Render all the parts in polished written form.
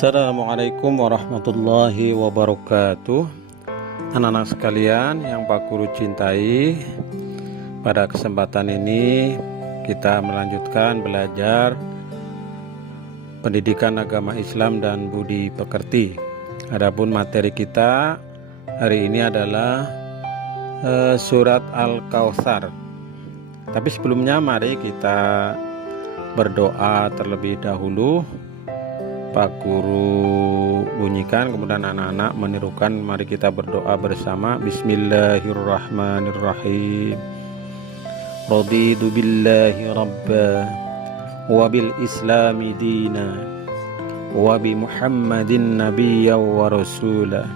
Assalamualaikum warahmatullahi wabarakatuh. Anak-anak sekalian yang Pak Guru cintai, pada kesempatan ini kita melanjutkan belajar pendidikan agama Islam dan budi pekerti. Adapun materi kita hari ini adalah surat Al-Kautsar. Tapi sebelumnya mari kita berdoa terlebih dahulu. Pak Guru bunyikan, kemudian anak-anak menirukan. Mari kita berdoa bersama. Bismillahirrahmanirrahim. Raditu billahi rabba wa bil islami dina wa bi muhammadin nabiyya wa rasula.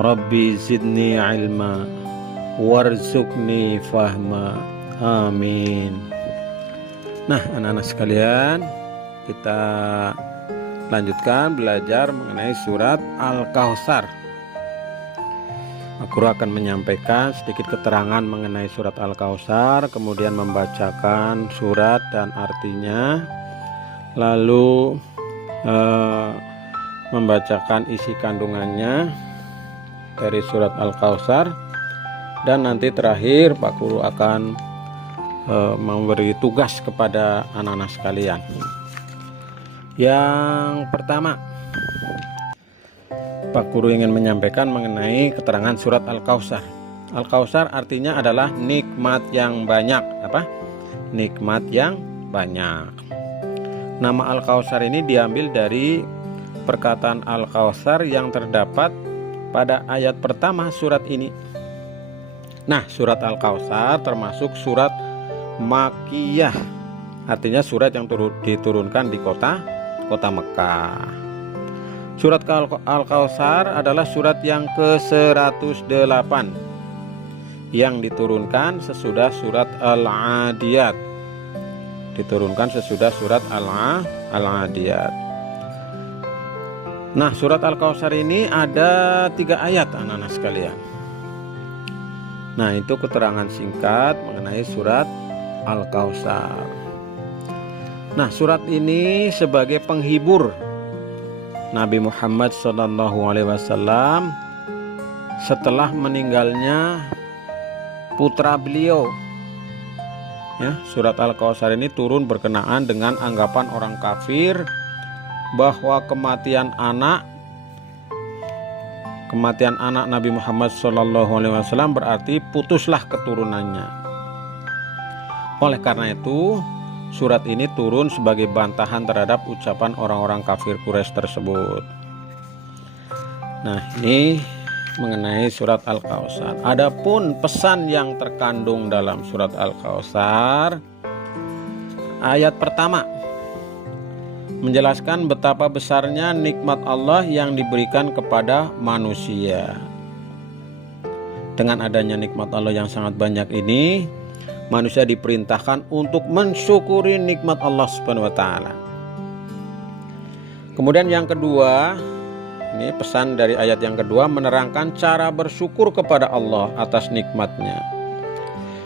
Rabbi zidni ilma warzuqni fahma. Amin. Nah, anak-anak sekalian, kita lanjutkan belajar mengenai surat Al-Kautsar. Guru akan menyampaikan sedikit keterangan mengenai surat Al-Kautsar, kemudian membacakan surat dan artinya, lalu membacakan isi kandungannya dari surat Al-Kautsar, dan nanti terakhir Pak Guru akan memberi tugas kepada anak-anak sekalian. Yang pertama, Pak Guru ingin menyampaikan mengenai keterangan surat Al-Kautsar. Al-Kautsar artinya adalah nikmat yang banyak. Apa? Nikmat yang banyak. Nama Al-Kautsar ini diambil dari perkataan Al-Kautsar yang terdapat pada ayat pertama surat ini. Nah, surat Al-Kautsar termasuk surat Makkiyah. Artinya surat yang diturunkan di kota Mekah. Surat Al-Kautsar adalah surat yang ke-108 yang diturunkan sesudah surat Al-Adiyat. Diturunkan sesudah surat Al-Adiyat. Nah, surat Al-Kautsar ini ada 3 ayat, anak-anak sekalian. Nah, itu keterangan singkat mengenai surat Al-Kautsar. Nah, surat ini sebagai penghibur Nabi Muhammad SAW setelah meninggalnya putra beliau. Ya, surat Al-Kautsar ini turun berkenaan dengan anggapan orang kafir bahwa kematian anak Nabi Muhammad SAW berarti putuslah keturunannya. Oleh karena itu, surat ini turun sebagai bantahan terhadap ucapan orang-orang kafir Quraisy tersebut. Nah, ini mengenai surat Al-Kautsar. Adapun pesan yang terkandung dalam surat Al-Kautsar, ayat pertama menjelaskan betapa besarnya nikmat Allah yang diberikan kepada manusia. Dengan adanya nikmat Allah yang sangat banyak ini, manusia diperintahkan untuk mensyukuri nikmat Allah Subhanahu wa taala. Kemudian yang kedua, ini pesan dari ayat yang kedua menerangkan cara bersyukur kepada Allah atas nikmatnya.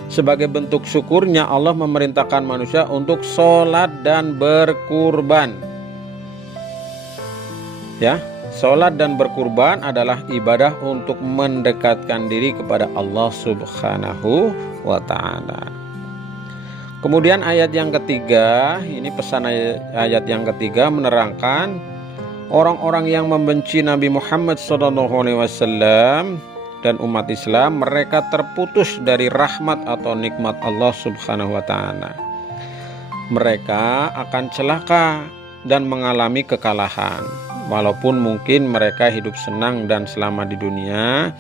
Sebagai bentuk syukurnya, Allah memerintahkan manusia untuk sholat dan berkurban. Ya, sholat dan berkurban adalah ibadah untuk mendekatkan diri kepada Allah Subhanahu wa ta'ala. Kemudian ayat yang ketiga, ini pesan ayat yang ketiga menerangkan orang-orang yang membenci Nabi Muhammad SAW dan umat Islam, mereka terputus dari rahmat atau nikmat Allah Subhanahu wa ta'ala. Mereka akan celaka dan mengalami kekalahan. Walaupun mungkin mereka hidup senang dan selamat di dunia,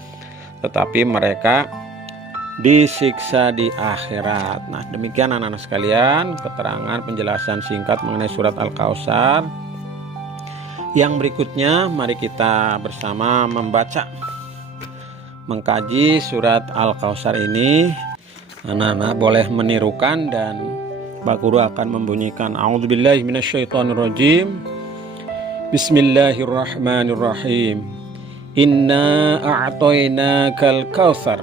tetapi mereka disiksa di akhirat. Nah, demikian anak-anak sekalian keterangan penjelasan singkat mengenai surat Al-Kautsar. Yang berikutnya, mari kita bersama membaca, mengkaji surat Al-Kautsar ini. Anak-anak boleh menirukan dan Pak Guru akan membunyikan A'udzubillahi minasyaitonirrajim. Bismillahirrahmanirrahim. Inna a'tainakal kautsar.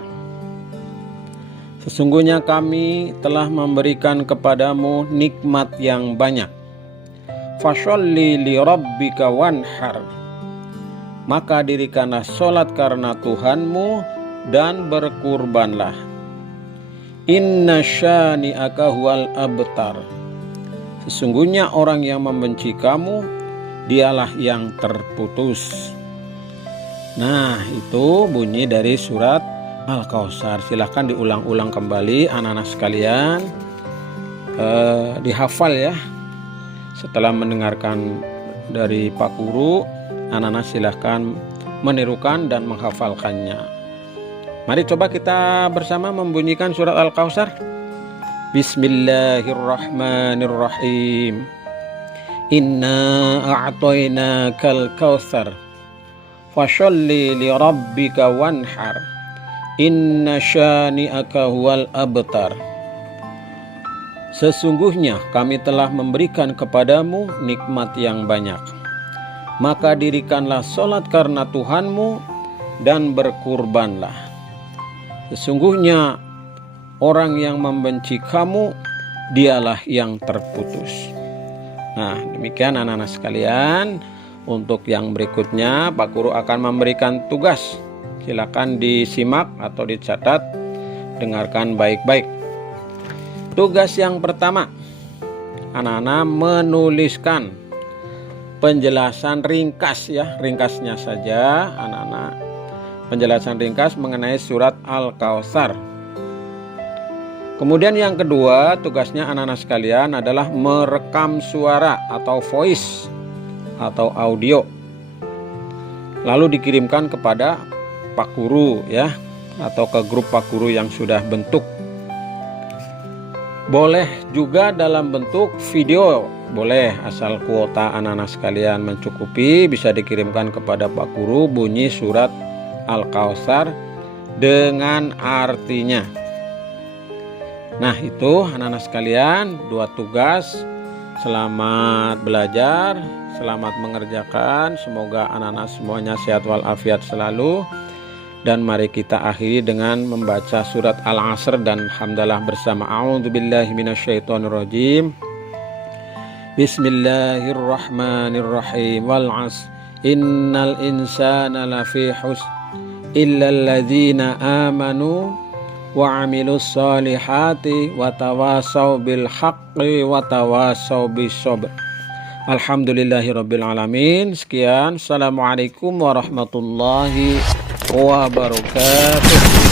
Sesungguhnya kami telah memberikan kepadamu nikmat yang banyak. fasholli li rabbika wanhar, maka dirikanlah sholat karena Tuhanmu dan berkurbanlah. Inna syani'aka huwal abtar, sesungguhnya orang yang membenci kamu dialah yang terputus. Nah, itu bunyi dari surat Al-Kautsar. Silahkan diulang-ulang kembali anak-anak sekalian, dihafal ya. Setelah mendengarkan dari Pak Guru, anak-anak silahkan menirukan dan menghafalkannya. Mari coba kita bersama membunyikan surat Al-Kautsar. Bismillahirrahmanirrahim. Inna a'tainakal kautsar fasholli li rabbika wanhar. Inna syani'aka huwal abtar. Sesungguhnya kami telah memberikan kepadamu nikmat yang banyak, maka dirikanlah sholat karena Tuhanmu dan berkurbanlah. Sesungguhnya orang yang membenci kamu dialah yang terputus. Nah, demikian anak-anak sekalian. Untuk yang berikutnya Pak Guru akan memberikan tugas. Silakan disimak atau dicatat, dengarkan baik-baik. Tugas yang pertama, anak-anak menuliskan penjelasan ringkas ya, ringkasnya saja anak-anak. Penjelasan ringkas mengenai surat Al-Kautsar. Kemudian yang kedua, tugasnya anak-anak sekalian adalah merekam suara atau voice atau audio, lalu dikirimkan kepada Pak Guru ya, atau ke grup Pak Guru yang sudah bentuk. Boleh juga dalam bentuk video, boleh, asal kuota anak-anak sekalian mencukupi, bisa dikirimkan kepada Pak Guru bunyi surat Al-Kautsar dengan artinya. Nah, itu anak-anak sekalian, dua tugas. Selamat belajar, selamat mengerjakan. Semoga anak-anak semuanya sehat walafiat selalu. Dan mari kita akhiri dengan membaca surat Al-Asr dan hamdalah bersama. A'udzubillahi minasyaitonirrajim. Bismillahirrahmanirrahim. Wal 'asr innal insana lafi khusr illal ladzina amanu wa 'amilus solihati wa tawasaw bil haqqi wa tawasaw bis sabr. Alhamdulillahirabbil alamin. Sekian. Assalamualaikum warahmatullahi wabarakatuh.